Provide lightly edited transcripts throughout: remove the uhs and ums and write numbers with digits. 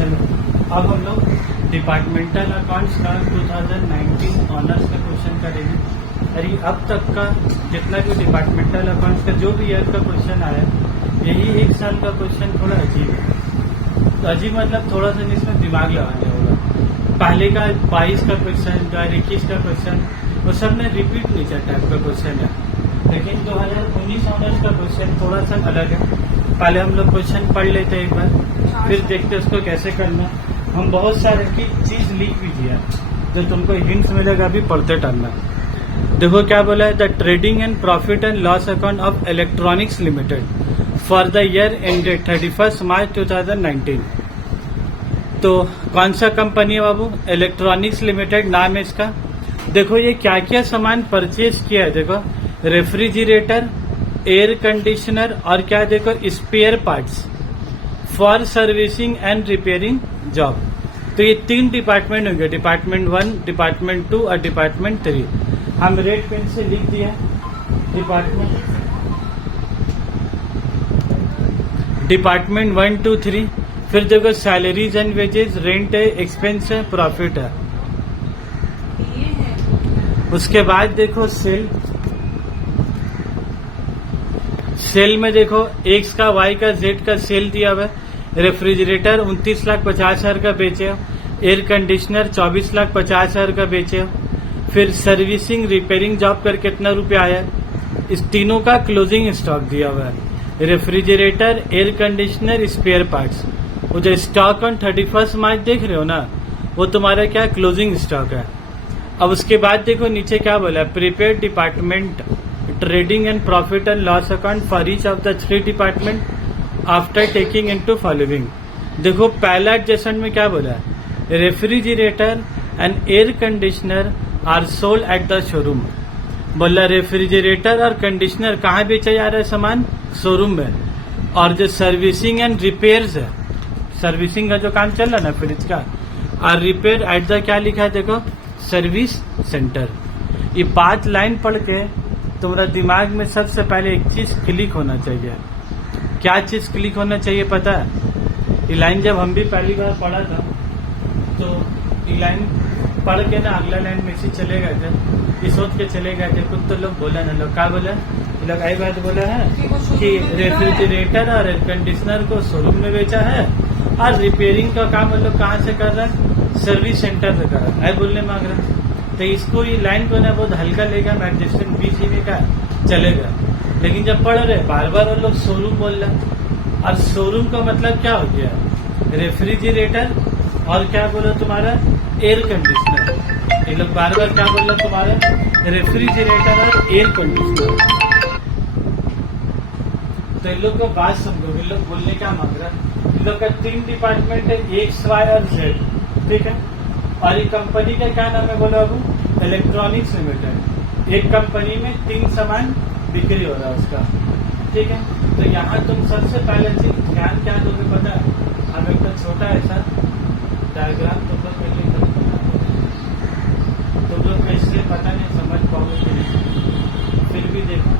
चलो अब हम लोग डिपार्टमेंटल अकाउंट्स का 2019 ऑनर्स का क्वेश्चन करेंगे। अरे अब तक का जितना भी डिपार्टमेंटल अकाउंट्स का जो भी ईयर का क्वेश्चन आया, यही एक साल का क्वेश्चन थोड़ा अजीब है। तो अजीब मतलब थोड़ा सा इसमें दिमाग लगाने होगा। पहले का 22 का क्वेश्चन, 2021 का क्वेश्चन, वो सब में रिपीट नेचर टाइप का क्वेश्चन है। लेकिन 2019 ऑनर्स का क्वेश्चन थोड़ा सा अलग है। पहले हम लोग क्वेश्चन पढ़ लेते हैं एक बार, फिर देखते उसको कैसे करना। हम बहुत सारे की चीज लिख भी दिया, जो तुमको हिंट्स मिलेगा अभी पढ़ते टर्म में। देखो क्या बोला है, the trading and profit and loss account of electronics limited for the year ended 31 मार्च 2019। तो कौन सा कंपनी है बाबू? इलेक्ट्रॉनिक्स लिमिटेड नाम है इसका। देखो ये क्या क्या सामान परचेज किया है। देखो रेफ्रिजरेटर, एयर कंडीशनर और क्या देखो spare parts for servicing and repairing job. तो ये 3 डिपार्टमेंट होंगे, डिपार्टमेंट 1, डिपार्टमेंट 2 और डिपार्टमेंट 3। हम रेड पेन से लिख दिया डिपार्टमेंट 1, 2, 3। फिर देखो सैलरीज एंड वेजेस, रेंट है, एक्सपेंस है, प्रॉफिट है। उसके बाद देखो सेल में देखो एक्स का, वाई का, जेड का सेल दिया हुआ है। रेफ्रिजरेटर 29,50,000 का बेचे हो, एयर कंडीशनर 24,50,000 का बेचे हो। फिर सर्विसिंग रिपेयरिंग जॉब कर कितना रुपया आया, इस तीनों का क्लोजिंग स्टॉक दिया हुआ है। Refrigerator, air conditioner, spare parts, वो जो स्टॉक ऑन 31 मार्च देख रहे हो ना, वो तुम्हारा क्या क्लोजिंग स्टॉक है। अब उसके बाद देखो नीचे क्या बोला, prepare department trading and profit and loss account for each of the 3 department after taking into following. देखो पहला एडजस्टमेंट में क्या बोला है, refrigerator and air conditioner are sold at the showroom. बोला रेफ्रिजरेटर और कंडीशनर कहाँ बेचा जा रहा है सामान? शोरूम में। और जो सर्विसिंग एंड रिपेयर्स है, सर्विसिंग का जो काम चल रहा है ना फ्रिज का, और रिपेयर एट द क्या लिखा है देखो, सर्विस सेंटर। ये 5 लाइन पढ़ के तुम्हारा दिमाग में सबसे पहले एक चीज क्लिक होना चाहिए। क्या चीज क्लिक होना चाहिए पता है? ये लाइन जब हम भी पहली बार पढ़ा था, तो ये लाइन पढ़ के ना अगला लाइन में से चले गए थे, ये सोच के चले गए थे। कुछ तो लोग बोला ना, लोग क्या बोला, लोग आई बात बोला है कि रेफ्रिजरेटर और एयर कंडीशनर को शोरूम में बेचा है, और रिपेयरिंग का काम हम लोग कहाँ से कर रहा है? सर्विस सेंटर से कर रहा है, बोलने मांग रहा है। तो इसको ये लाइन को ना बहुत हल्का लेगा, एडजस्टमेंट बीच में का चलेगा। लेकिन जब पढ़ रहे बार बार वो लोग शोरूम बोल रहे, और शोरूम का मतलब क्या हो गया, रेफ्रिजरेटर और क्या बोला तुम्हारा, एयर कंडीशनर। ये लोग बार बार क्या बोल रहे तुम्हारा, रेफ्रिजरेटर और एयर कंडीशनर। तो इन लोग को बात समझो, इन लोग बोलने क्या मांग रहा है। इन लोग का 3 डिपार्टमेंट है, एक्स, वाई और जेड, ठीक है। और ये कंपनी का क्या नाम है बोलो अबू, इलेक्ट्रॉनिक्स लिमिटेड। एक कंपनी में 3 सामान बिक्री हो रहा है उसका, ठीक है। तो यहाँ तुम सबसे पहले चीज ध्यान क्या दोगे पता है, हम एक तो छोटा ऐसा डायग्राम तुम लोग पहले तुम लोग कैसे पता नहीं समझ पाओगे कि नहीं। फिर भी देखो,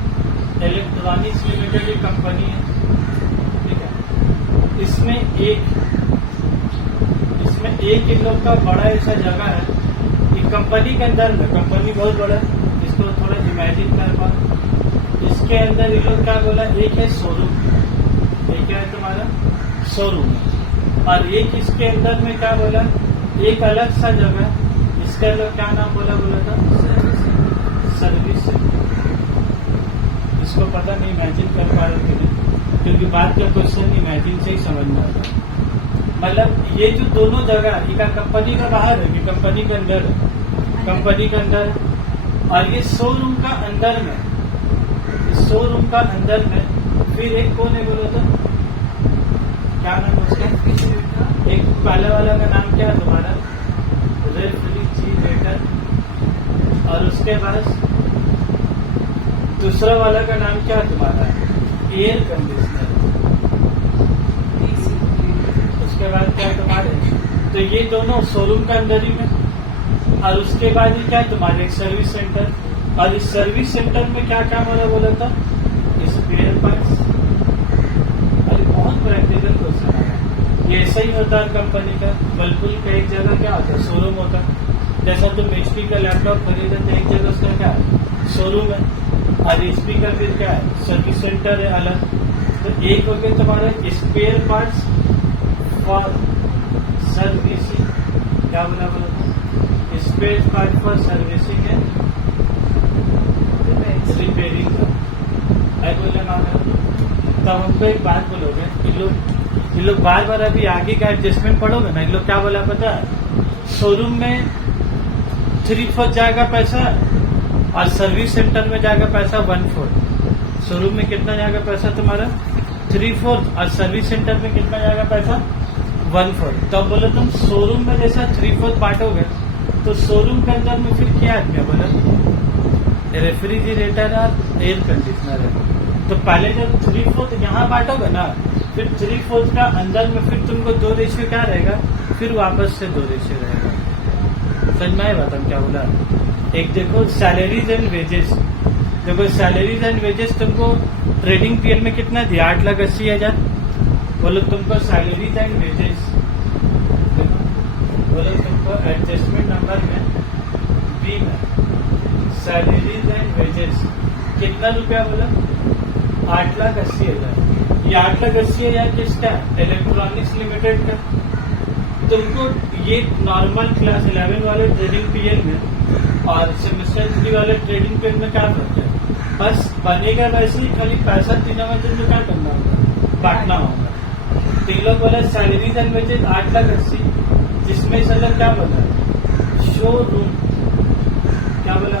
इलेक्ट्रॉनिक्स लिमिटेड एक कंपनी है, ठीक है। इसमें एक इन लोग का बड़ा ऐसा जगह है, एक कंपनी के अंदर में, कंपनी बहुत बड़ा है, इसको थोड़ा इमेजिन कर पाओ। इसके अंदर इन लोग क्या बोला, एक है शोरूम, एक क्या है तुम्हारा शोरूम, और एक इसके अंदर में क्या बोला, एक अलग सा जगह, इसके लोग क्या नाम बोला था, सर्विस। इसको पता नहीं इमेजिन कर पा रहे कि नहीं, क्योंकि बात का क्वेश्चन इमेजिन से ही समझना होगा। मतलब ये जो दोनों जगह, ये कंपनी का बाहर है कि कंपनी के अंदर है, कंपनी के अंदर है। और ये शोरूम का अंदर में, शोरूम का अंदर में फिर एक कौन है बोलो तो, क्या नाम उसका, एक पहले वाला का नाम क्या है तुम्हारा, रेफ्रिजरेटर, और उसके बाद दूसरा वाला का नाम क्या है तुम्हारा, एयर कंडीशनर। उसके बाद क्या है तुम्हारे, तो ये दोनों शोरूम का अंदर ही में। और उसके बाद ये क्या है तुम्हारे, एक सर्विस सेंटर। और इस सर्विस सेंटर में क्या काम हो रहा है बोला था, स्पेयर पार्ट्स। अरे बहुत प्रैक्टिकल क्वेश्चन है। ये ऐसा ही होता है कंपनी का। वर्लपुल का एक जगह क्या होता है, शोरूम होता है। जैसा तुम HP का लैपटॉप खरीदे तो एक जगह उसका क्या है, शोरूम है, और HP का फिर क्या है, सर्विस सेंटर है अलग। तो एक हो गया तुम्हारे स्पेयर पार्ट्स फॉर सर्विसिंग, क्या बोला स्पेयर पार्ट फॉर सर्विसिंग है रिपेयरिंग का, आई बोलना मांगा। तब हमको एक बात बोलोगे, ये लोग बार बार अभी आगे का एडजस्टमेंट पढ़ोगे ना, इन लोग क्या बोला पता है, शोरूम में 3/4 जाएगा पैसा और सर्विस सेंटर में जाएगा पैसा 1/4। शोरूम में कितना जाएगा पैसा तुम्हारा 3/4 और सर्विस सेंटर में कितना जाएगा पैसा 1/4। तब बोलो तुम शोरूम में जैसा 3/4 बांटोगे तो शोरूम के अंदर में फिर क्या है, बोला रेफ्रिजरेटर और एयर कंडीशनर है। तो पहले जब 3/4 यहाँ बांटोगे ना, फिर 3/4 का अंदर में फिर तुमको 2 रेशियो क्या रहेगा, फिर वापस से 2 रेशियो रहेगा। समझ में आया बात हम क्या बोला। एक देखो सैलरीज एंड वेजेस, देखो सैलरीज एंड वेजेस तुमको ट्रेडिंग पीरियड में कितना दिया, 8,80,000। बोलो तुमको सैलरीज एंड वेजेस, बोलो तुमको एडजस्टमेंट नंबर में बी में सैलरीज एंड वेजेस कितना रुपया बोला, 8,80,000। ये 8,80,000 किसका है, इलेक्ट्रॉनिक्स लिमिटेड का। तुमको ये नॉर्मल क्लास 11 वाले ट्रेडिंग पीरियड में और सेमेस्टर 3 वाले ट्रेडिंग पीरियड में क्या करते हैं, बस बनेगा वैसे ही, खाली पैसा तीनों में तुमको क्या करना होगा, बांटना होगा। 3 लोग बोला सैलरीज एंड वेजेस 8,80,000, जिसमें से अलग क्या बोला, शोरूम, क्या बोला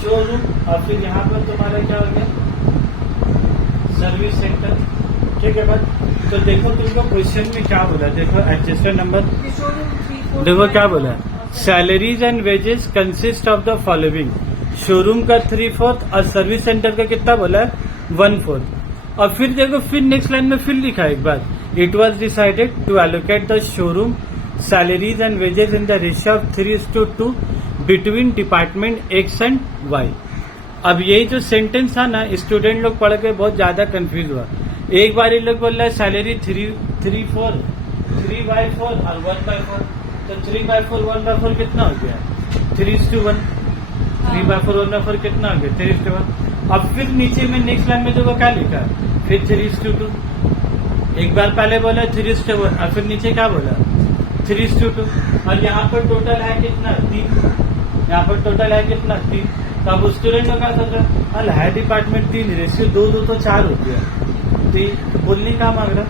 शोरूम, और फिर यहाँ पर तुम्हारा क्या हो गया सर्विस सेंटर। ठीक है बात। तो देखो तुमको क्वेश्चन में क्या बोला, देखो एडजस्टर नंबर, देखो क्या बोला, salaries and wages consist of the following, showroom का 3/4 और सर्विस सेंटर का कितना बोला है 1/4। और फिर देखो फिर नेक्स्ट लाइन में फिर लिखा है एक बार, it was decided to allocate the showroom salaries and wages in the ratio of 3:2 between department X and Y। अब यही जो सेंटेंस था ना, स्टूडेंट लोग पढ़ के बहुत ज्यादा कंफ्यूज हुआ। एक बार ये लोग बोल रहा है सैलरी 3/4 3/4 और 1/4, तो 3/4 1/4 कितना हो गया 3:1, 3/4 1/4 कितना हो गया 3:1। अब फिर नीचे में नेक्स्ट लाइन में देखो क्या लिखा, फिर 3:2। एक बार पहले बोला 3:1 और फिर नीचे क्या बोला 3:2, और यहाँ पर टोटल है कितना 3, यहाँ पर टोटल है कितना 3। तो अब स्टूडेंट लोग क्या सोच रहा है, है डिपार्टमेंट 3, रेशियो 2 तो 4 हो गया। तो बोलने का मांग रहा,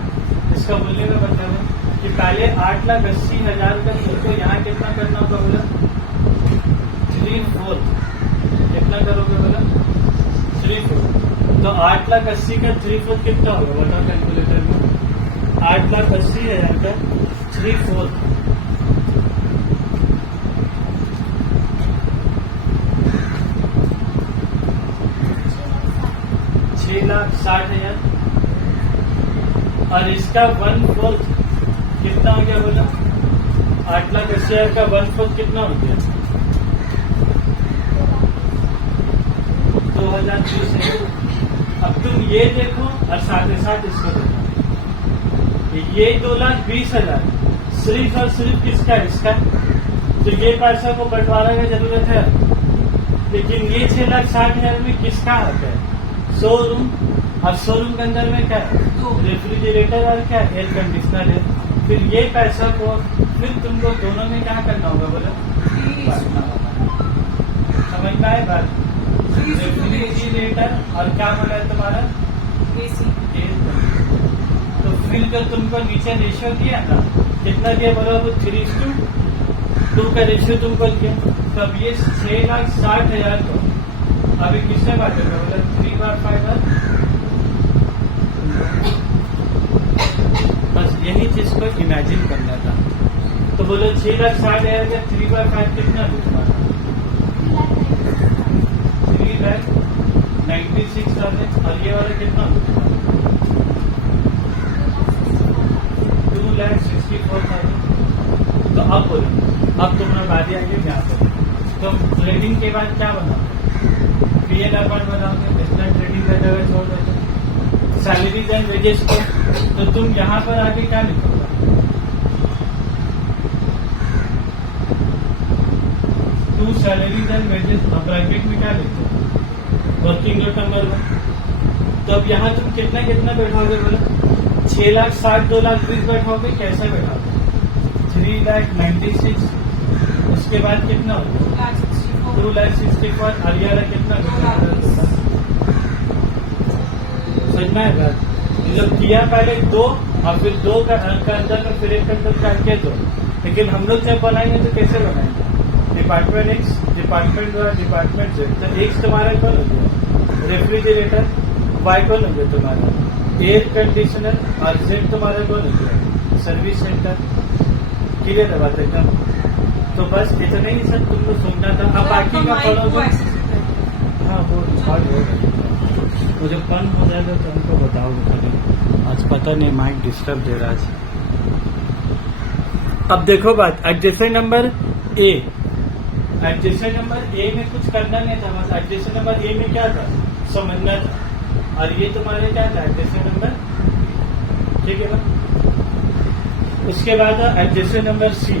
इसका बोलने का मतलब है कि पहले 8,80,000 का तुमको यहाँ कितना करना होगा बोला 3/4, कितना करोगे बोला 3/4। तो 8,80,000 का 3/4 कितना होगा बताओ कैलकुलेटर में, 8,80,000 का 3/4 6,60,000, और इसका 1/4 कितना हो गया बोला 8,80,000 का 1/4 कितना हो गया 2,020 है। अब तुम ये देखो और साथ ही साथ इसको देखो, ये 2,20,000 सिर्फ और सिर्फ किसका, इसका। तो ये पैसा को बंटवारा की जरूरत है, लेकिन ये 6,60,000 में किसका हक है, शोरूम। और शोरूम के अंदर में क्या है, रेफ्रिजरेटर और क्या एयर कंडीशनर है। फिर ये पैसा को फिर तुमको दोनों में क्या करना होगा बोला, समझ में आए बात। रेफ्रिजरेटर और क्या बोला है तुम्हारा AC। तो फिर जो तुमको नीचे रेशियो दिया ना, कितना दिया बोला, वो 3:2 का रेशियो तुमको दिया। तब ये 6,60,000 को अभी किसने बांटेगा बोला 3/5। बस यही चीज को इमेजिन करना था। तो बोलो 6,60,000 का 3/5 कितना होगा 3,96,000, और ये वाला कितना होगा 2,64,000। तो अब बोलो, अब तुम्हारा बारी आएगी यहाँ पे, तो ट्रेडिंग के बाद क्या बनाओगे, PL अकाउंट बनाओगे, बिजनेस ट्रेडिंग का जगह छोड़ देते सैलरीज एंड वेजेस को। तो तुम यहाँ पर आगे क्या लिखोगे, एंड वेजेस, ब्रैकेट में क्या लिखते हैं, वर्किंग नोट नंबर 1। तो अब यहाँ तुम कितना कितना बैठाओगे बोला, 6,60,000 2,20,000 बैठाओगे, कैसे बैठाओगे, 3,96,000, उसके बाद कितना होगा 2,64,000, हरियाणा कितना समझ में आएगा। जब किया पहले 2 और फिर 2 का अंदर में फिर एक अंदर करके 2, लेकिन हम लोग जब बनाएंगे तो कैसे बनाएंगे, department X, department Y, department Z. तो एक्स तुम्हारा कौन हो गया, रेफ्रिजरेटर, वाई कौन हो गया तुम्हारा, एयर कंडीशनर, और जेड तुम्हारा कौन हो गया, सर्विस सेंटर। क्लियर है बात एकदम। तो बस इतना ही सर तुमको सुनना था। अब बाकी का पढ़ोगे, हाँ वो रिकॉर्ड होगा, मुझे पन हो जाएगा तो हमको बताओगे खाली, आज पता नहीं माइक डिस्टर्ब दे रहा है। अब देखो बात, adjacent number A, adjacent number A में कुछ करना नहीं था, बस एडजेसेंट नंबर ए में क्या था, समझना था। और ये तुम्हारे क्या था, एडजेसेंट नंबर, ठीक है ना। उसके बाद एडजेसेंट नंबर सी।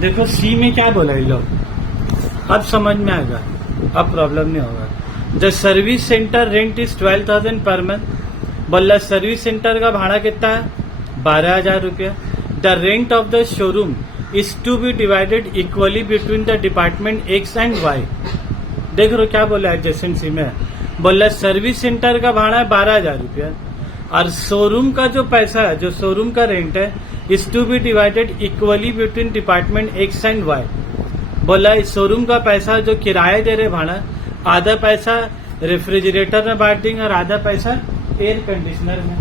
देखो सी में क्या बोला ये लोग, अब समझ में आएगा, अब प्रॉब्लम नहीं होगा। The service centre rent is 12,000 per month. बोला सर्विस सेंटर का भाड़ा कितना है, 12,000 रुपया। The rent of the showroom is to be divided equally between the department X and Y. देख रो क्या बोला एडजेसेंट सी में, बोला सर्विस सेंटर का भाड़ा है 12,000 रुपया, और शोरूम का जो पैसा है, जो शोरूम का रेंट है, is to be divided equally between department X and Y. बोला इस शोरूम का पैसा जो किराया दे रहे भाड़ा, आधा पैसा रेफ्रिजरेटर में बांट देंगे और आधा पैसा एयर कंडीशनर में।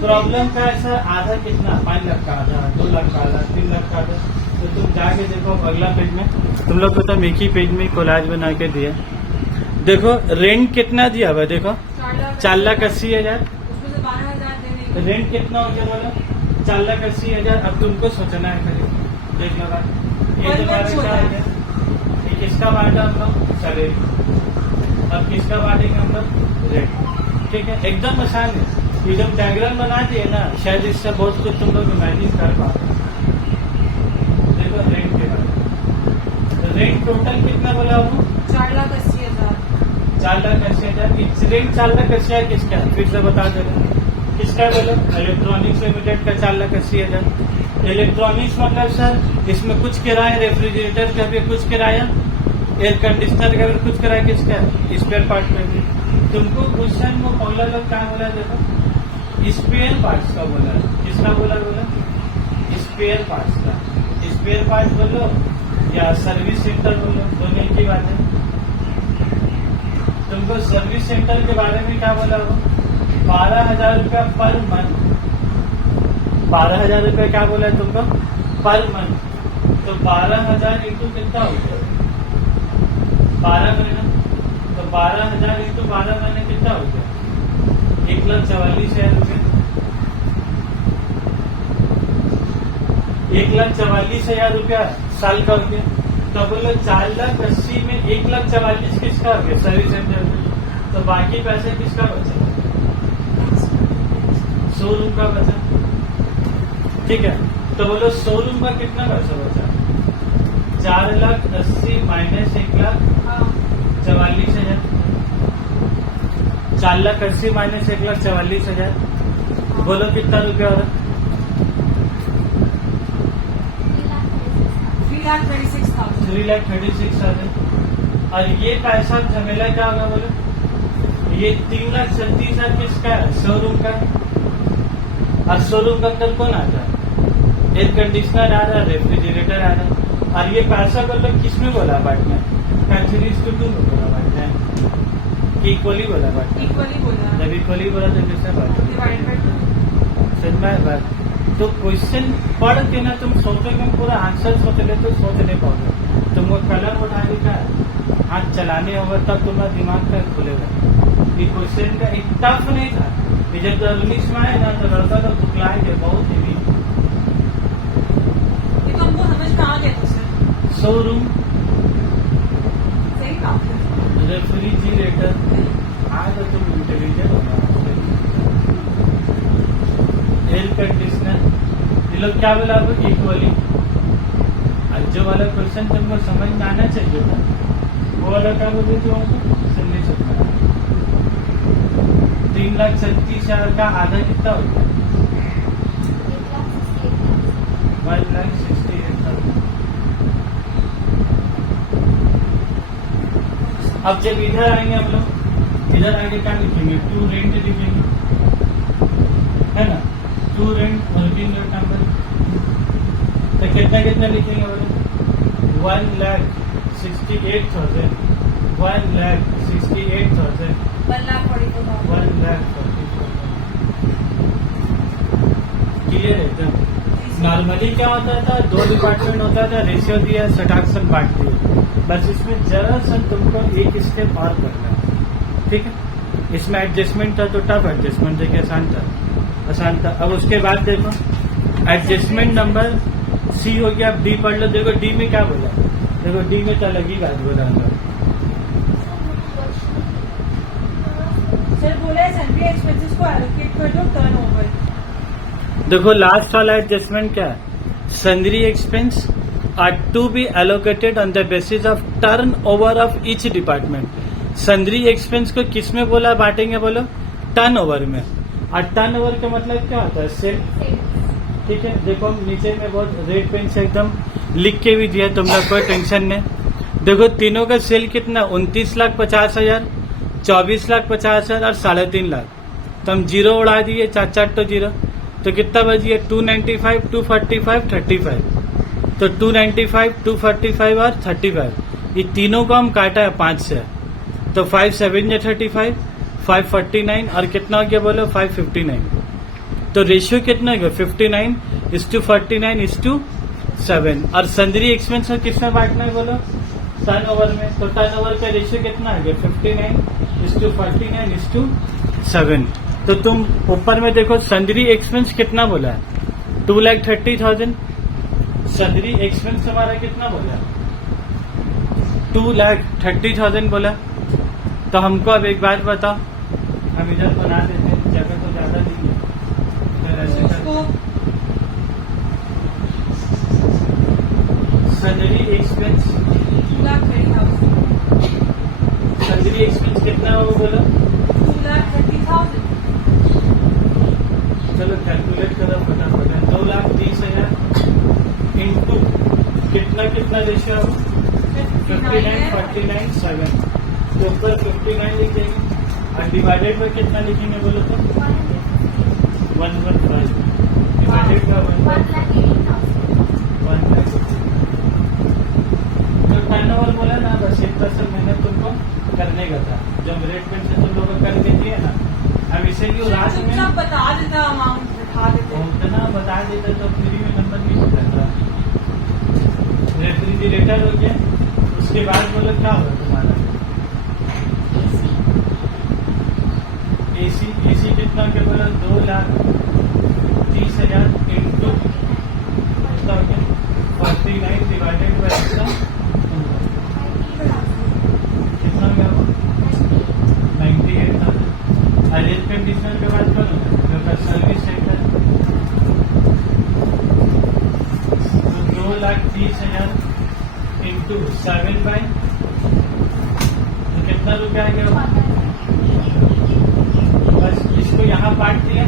प्रॉब्लम का है सर, आधा कितना, 5 लाख का आधा, 2 लाख का आधा, 3 लाख का आधा। तो तुम जाके देखो अगला पेज में, तुम लोग को तो एक ही पेज में कोलाज बना के दिया। देखो रेंट कितना दिया हुआ, देखो 4,80,000। रेंट कितना हो गया बोलो, 4,80,000। अब तुमको सोचना है खाली, देख लो बात, ये तुम्हारा क्या है, ये किसका बांटा हम लोग, सैलरी, अब किसका बांटेंगे हम लोग, रेंट। ठीक है, एकदम आसान है। ये जब डायग्राम बना दिए ना, शायद इससे बहुत कुछ तुम लोग इमेजिन कर पाओ। देखो रेंट के बारे में, रेंट टोटल कितना बोला वो, 4,80,000। 4,80,000। रेंट 4,80,000 किसका, फिर से बता दे रहे, किसका बोलो, इलेक्ट्रॉनिक्स लिमिटेड का 4,80,000। इलेक्ट्रॉनिक्स मतलब सर इसमें कुछ किराया, रेफ्रिजरेटर का भी कुछ किराया, एयर कंडीशनर का भी कुछ किराया, किसका, स्पेयर पार्ट में भी। तुमको क्वेश्चन वो पहला लोग क्या बोला, देखो स्पेयर पार्ट्स का बोला, किसका बोला, स्पेयर पार्ट्स का। स्पेयर पार्ट बोलो या सर्विस सेंटर बोलो, दोनों एक ही बात है। तुमको सर्विस सेंटर के बारे में क्या बोला हो, 12,000 रुपया पर मंथ। 12,000 रुपया क्या बोला है तुमको, पर मंथ। तो 12,000 इंटू कितना हो गया, 12 महीना। तो 12,000 इंटू 12 महीने कितना हो गया, 1,44,000 रुपये। 1,44,000 रुपया साल का हो गया। तो बोलो 4,80,000 में 1,44,000 किसका हो गया, सर्विस सेंटर में। तो बाकी पैसे किसका बचा, शोरूम का बचा। ठीक है, तो बोलो शोरूम का कितना पैसा बचा, 4,80,000 माइनस 1,44,000। 4,80,000 माइनस 1,44,000, बोलो कितना रुपया हो रहा, 3,36,000। और ये पैसा झमेला क्या होगा बोलो, ये 3,36,000 किसका है, शोरूम का। और शोरूम के अंदर कौन आता है, एयर कंडीशनर आ रहा है, रेफ्रिजरेटर आ रहा है। और ये पैसा मतलब किसमें बोला बांटना, 3:2 में बोला बांटना है कि इक्वली बोला बांटना, इक्वली बोला। जब इक्वली बोला तो किससे बांटना, समझ में बात। तो क्वेश्चन पढ़ के ना तुम सोचोगे, पूरा आंसर सोच ले तो सोच नहीं पाओगे। तुमको कलम उठाने का हाथ चलाने होगा तब तुम्हारा दिमाग का खुलेगा। ये क्वेश्चन का एक टफ नहीं था, ये जब 19 में आए ना तो लड़का तो बुकलाएंगे बहुत ही। ये तो हमको समझ में आ गया था सर। शोरूम, सही कहा, रेफ्रिजरेटर, हाँ तो तुम इंटेलिजेंट हो। एयर कंडीशनर, ये लोग क्या बोला आपको, इक्वली। जो वाला क्वेश्चन तुमको समझ में आना चाहिए था वो वाला क्या बोल रही थी सुन नहीं सकता। 3,37,000 का आधा कितना हो गया? 1,68,000। अब जब इधर आएंगे हम लोग, इधर आगे क्या लिखेंगे? टू रेंट लिखेंगे, है ना? टू रेंट वर्किंग नंबर, तो कितना कितना लिखेंगे बोलो? 1,68,000, 1,68,000, 1,44,000। क्लियर है एकदम। नॉर्मली क्या होता था, 2 डिपार्टमेंट होता था, रेशियो दिया, सटाक्सन बांट दिया, बस इसमें जरा सा तुमको एक स्टेप और करना है, ठीक है? इसमें एडजस्टमेंट था तो टफ एडजस्टमेंट देखिए, आसान था। अब उसके बाद देखो एडजस्टमेंट नंबर सी हो गया, अब डी पढ़ लो। देखो डी में क्या बोला, देखो डी में तो अलग ही बात बोला हम लोग। सर बोला है सैलरी एक्सपेंसेस को एलोकेट कर दो टर्नओवर। देखो लास्ट वाला एडजस्टमेंट क्या है? Sundry expense are to be allocated on the basis of turnover of each department. Sundry expense को किस में बोला बांटेंगे बोलो? टर्न ओवर में। और टर्न ओवर का मतलब क्या होता है? सेल, ठीक है? देखो नीचे में बहुत रेड पेन से एकदम लिख के भी दिया, तुम लोग कोई टेंशन नहीं। देखो तीनों का सेल कितना? 29,50,000, 24,50,000 और 3.5 लाख। तो हम जीरो उड़ा दिए, 4 तो जीरो, तो कितना बच गया? 295, 245, 35। तो 295, 245 और 35, ये तीनों को हम काटा है 5 से, तो 5 7 या 35, 549 और कितना हो गया बोलो? 559। तो रेशियो कितना हो गया? 59:49:7। और सन्ड्री एक्सपेंस को किसमें बांटना है बोलो? टर्नओवर में। तो टर्नओवर का रेशियो कितना आ गया? 59:49:7। तो तुम ऊपर में देखो सन्ड्री एक्सपेंस कितना बोला है? 2,30,000। सन्ड्री एक्सपेंस हमारा कितना बोला? 2,30,000 बोला। तो हमको अब एक बात बताओ, हम इधर बना देते हैं, जगह तो ज्यादा नहीं है, तो ऐसे उसको सन्ड्री एक्सपेंस, 2,30,000। सन्ड्री एक्सपेंस कितना हो बोलो? 2,30,000। चलो कैलकुलेट करो फटाफट। 2,30,000 इंटू कितना कितना रेशियो? 59:49:7। तो ऊपर 59 लिखेंगे और डिवाइडेड में कितना लिखेंगे बोलो? तो 115 डिवाइडेड का 1,00,000। तो टर्नओवर बोला ना, बस 1% मेहनत तुमको करने का था, जब रेट पेन से तुम लोग कर देती है ना। अब इसे क्यों रात में चुपचाप बता देता, अमाउंट दिखा देते। उतना बता देता तो फ्री में नंबर नहीं मिलता। रेफ्रिजरेटर हो गया, उसके बाद बोलो क्या होगा तुम्हारा? एसी, एसी कितना के बोलो? 2,30,000 इंटू कितना हो गया? 49 डिवाइडेड बाय कितना हो गया वो? 98,000। एयर कंडीशनर के बाद कौन होगा? Service centre. तो 2,30,000 इंटू 7 बाय, तो कितना रुपया आ गया? बस इसको यहाँ बांट दिया,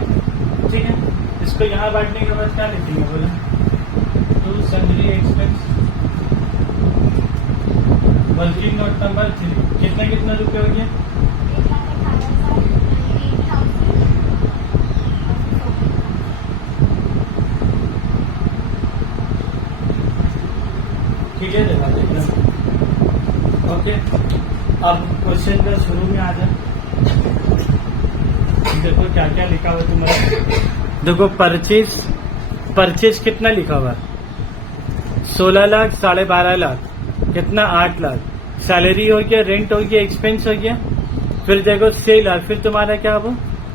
ठीक है? इसको यहाँ बांटने के बाद क्या लिखेंगे बोला? To sundry expense working note number 3 कितना कितना रुपये हो गया? ठीक है, देखा देखना। ओके, अब क्वेश्चन का शुरू में आ जाए। देखो क्या क्या लिखा हुआ तुम्हारा। देखो परचेज कितना लिखा हुआ? 16 लाख, 12.5 लाख, कितना? 8 लाख। सैलरी हो गया, रेंट हो गया, एक्सपेंस हो गया। फिर देखो सेल, और फिर तुम्हारा क्या हो?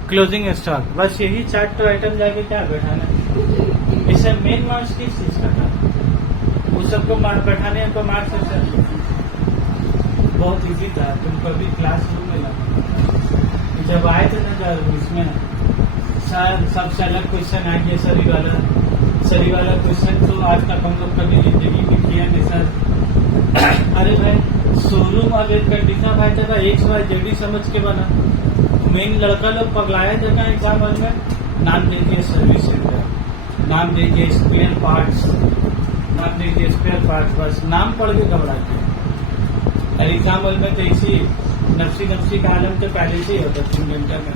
Closing stock. बस यही 4 तो आइटम जाके क्या बैठाना? इसे मेन मार्क्स किस चीज का था? वो सबको बैठाने को मार्क्स बहुत इजी था, तुमको अभी क्लासरूम में लगा। जब आए थे ना जब इसमें सर सबसे अलग क्वेश्चन आ गया, सरी वाला क्वेश्चन तो आज तक हम लोग कभी जिंदगी में किया नहीं सर। अरे भाई शोरूम और एयर कंडीशनर भाई जगह एक्स वाई जेडी समझ के बना। मेन लड़का लोग पगलाया जगह एग्जाम हॉल में नाम दीजिए सर्विस सेंटर, नाम दीजिए स्पेयर पार्ट्स, नाम दीजिए स्पेयर पार्ट्स, बस नाम पढ़ के घबराते हैं। और एग्जाम हॉल में तो ऐसी नफसी का आलम तो पहले से ही होता 3 घंटे में।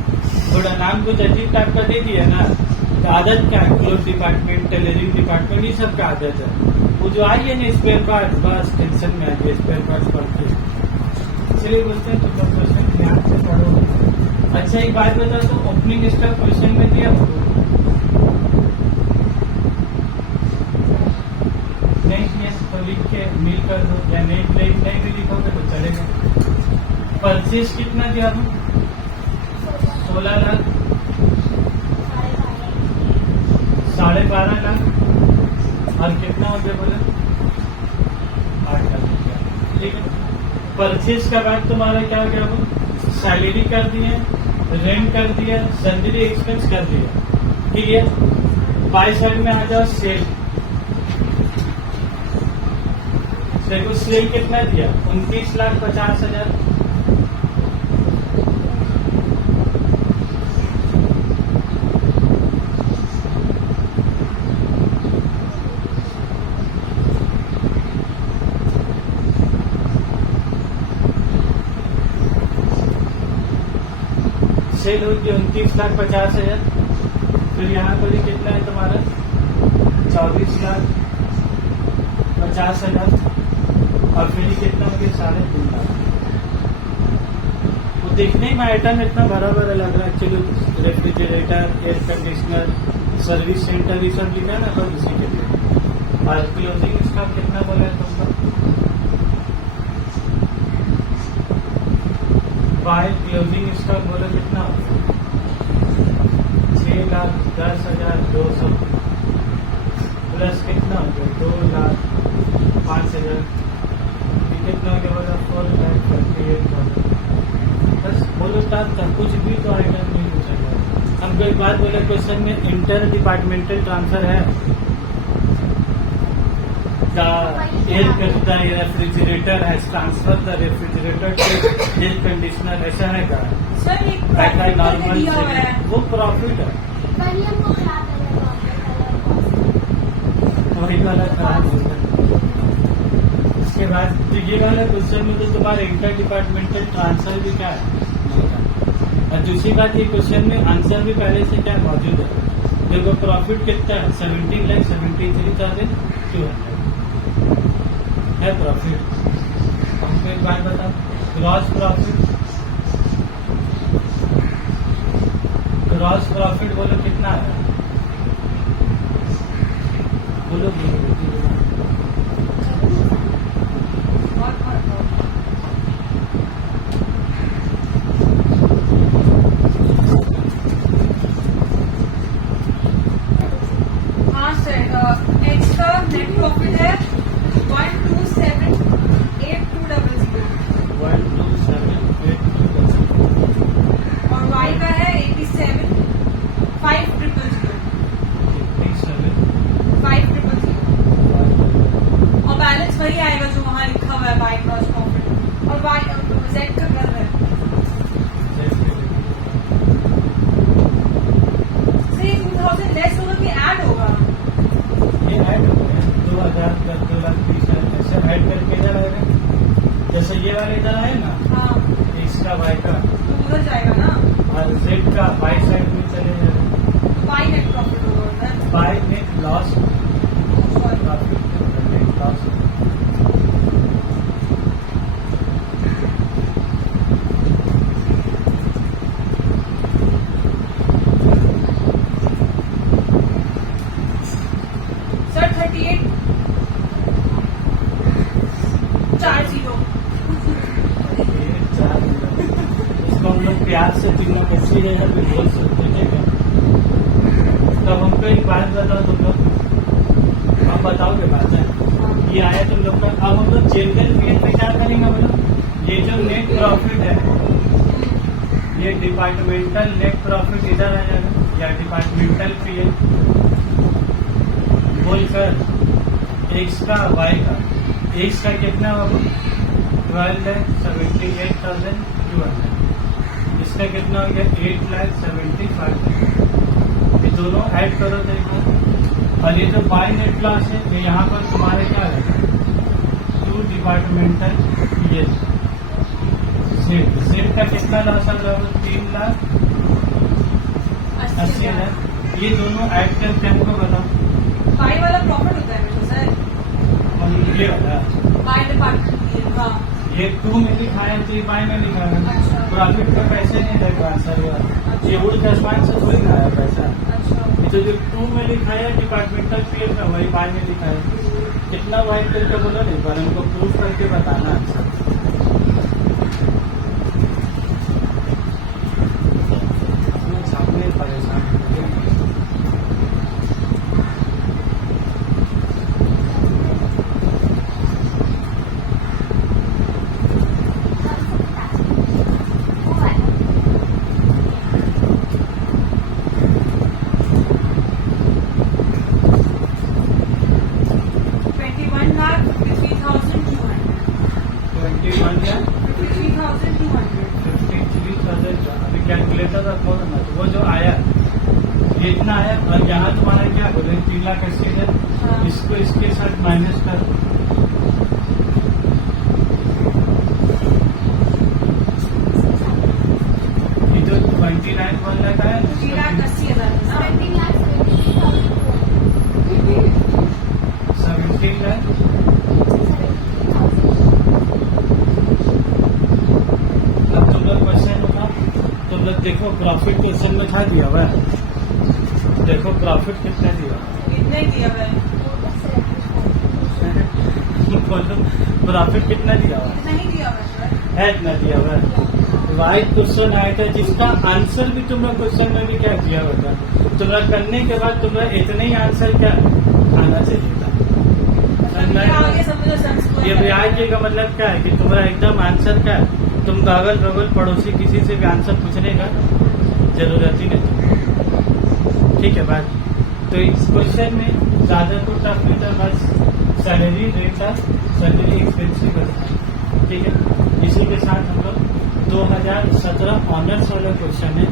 थोड़ा नाम कुछ अजीब टाइप का दे दिया ना, तो आदत क्या है, क्लोथ डिपार्टमेंट, टेलरिंग डिपार्टमेंट, ये सब का आदत है। वो जो आई है ना स्पेयर पार्ट्स, बस टेंशन में आ गया स्पेयर पार्ट्स पढ़ के। इसलिए बोलते हैं तो क्वेश्चन ध्यान से पढ़ो। अच्छा एक बात बता, तो ओपनिंग स्टॉक क्वेश्चन में दिया नहीं दिया तो लिख के मिल कर दो, या नहीं भी लिखोगे तो चलेगा। परचेज कितना दिया हूँ? 16 लाख, 12.5 लाख, और कितना हो गया बोले 8 लाख रुपया। ठीक है, परचेज का बाद तुम्हारा क्या हो गया? सैलरी कर दिए, रेंट कर दिया, सैलरी एक्सपेंस कर दिया। ठीक है, बाई साइड में आ जाओ सेल। देखो सेल कितना दिया? 29,50,000। सेल हो गई 29,50,000। फिर यहाँ पर ही कितना है तुम्हारा? 24,50,000। और फिर ही कितना हो गया? 3.5 लाख। वो देखने में आइटम इतना बड़ा बड़ा लग रहा है। Actually refrigerator, air conditioner, service centre, ये सब लिखा ना, बस उसी के लिए। और क्लोजिंग स्टॉक कितना बोला है तुमको? बाय क्लोजिंग स्टॉक बोलो कितना? 6,10,200 प्लस कितना हो गया? 2,05,000। कितना हो गया बोला? 4,38,000। बस बोलो था कुछ भी तो आइटम नहीं पूछा। हमको एक बात बोले क्वेश्चन में, इंटर डिपार्टमेंटल ट्रांसफर है का एयर करता है, रेफ्रिजरेटर है, transfer the refrigerator to air conditioner, ऐसा है का? सर एक नॉर्मल दिया हुआ है। वो प्रॉफिट है, वही वाला खराब हो गया। उसके बाद तो ये वाला क्वेश्चन में तो तुम्हारा इंटर डिपार्टमेंटल ट्रांसफर भी क्या है, और दूसरी बात ये क्वेश्चन में आंसर भी पहले से क्या मौजूद है। देखो प्रॉफिट कितना है? 17,73,200 है प्रॉफिट। हमको एक बात बताओ, ग्रॉस प्रॉफिट बोलो कितना है? बोलो हाँ सर, एक्स्ट्रा नेट प्रॉफिट है 127,8200 और वाई का है 87,500 और बैलेंस वही आएगा जो वहाँ लिखा हुआ है बाय क्रॉस प्रॉफिट। और वाई जेड का कर है सही 2,000 लेस होगा कि ऐड होगा? ये ऐड हो गया 2,000 प्लस 2,20,000 ऐसे ऐड करके इधर आएगा। जैसे ये वाला इधर आए ना, हाँ इसका वाई का तो उधर जाएगा ना, और जेड का बाई साइड में चले जाएगा। बाई नेट प्रॉफिट होगा उधर। By net loss profit net loss. Sir 38,40 इसको हम लोग प्यार से 3 लोग अच्छी जगह भी बोल सकते हैं। ठीक है, तब हमको एक बात बताओ तुम लोग, आप बताओगे बात है ये आया तुम लोग का। अब हम लोग जनरल पीएल पे क्या करेंगे? हम लोग ये जो नेट प्रॉफिट है, ये डिपार्टमेंटल नेट प्रॉफिट इधर आ जाएगा, या डिपार्टमेंटल पीएल बोलकर एक्स का वाई का, एक्स का कितना होगा? 12,78,200। इसका कितना हो गया 8,75,000। ये दोनों ऐड करो तो एक बार। और ये जो बाई नेट लॉस है तो यहाँ पर तुम्हारे क्या रहेगा 2 डिपार्टमेंटल ये सेट का कितना लॉस आ जाएगा 3,80,000। ये दोनों ऐड करके हमको बताओ। बाई वाला प्रॉफिट होता है मेरे सर, और ये वाला बाई डिपार्टमेंट हाँ। ये 2 में लिखाया तो ये बाई में लिखा है। अच्छा। प्रॉफिट का पैसे नहीं देगा आंसर ये उड़ जजमान से थोड़ी ना है पैसा। अच्छा ये तो जो 2 में लिखाया डिपार्टमेंटल पेज में वही बाई में लिखा है। कितना वाइट करके बोलो नहीं पर हमको प्रूफ करके बताना आंसर। छापने परेशान अभी कैलकुलेटर रखो ना तो वो जो आया ये इतना आया और यहाँ तुम्हारा क्या बोले 3,80,000 हाँ। इसको इसके साथ माइनस करो। ये जो 29 1 लाख आया ना 3,80,000 17 लाख। अब तुम लोग क्वेश्चन होगा तुम लोग देखो प्रॉफिट क्वेश्चन में क्या दिया हुआ है। देखो प्रॉफिट कितना दिया हुआ कितने दिया है? बोलो प्रॉफिट कितना दिया हुआ इतना ही दिया हुआ सर। है इतना दिया हुआ है। वाइट क्वेश्चन आया था जिसका आंसर भी तुम लोग क्वेश्चन में भी क्या किया हुआ था। तुम लोग करने के बाद तुम लोग इतने ही आंसर क्या आना चाहिए था। आगे समझो सेंस ये ब्याज का मतलब क्या है कि तुम्हारा एकदम आंसर क्या है। तुम अगल बगल पड़ोसी किसी से भी आंसर पूछने का जरूरत ही नहीं। ठीक है बात। तो इस क्वेश्चन में ज्यादा तो टफ नहीं था बस सैलरी रेट था सैलरी एक्सपेंसिव था। ठीक है इसी के साथ हम लोग 2017 ऑनर्स वाला क्वेश्चन है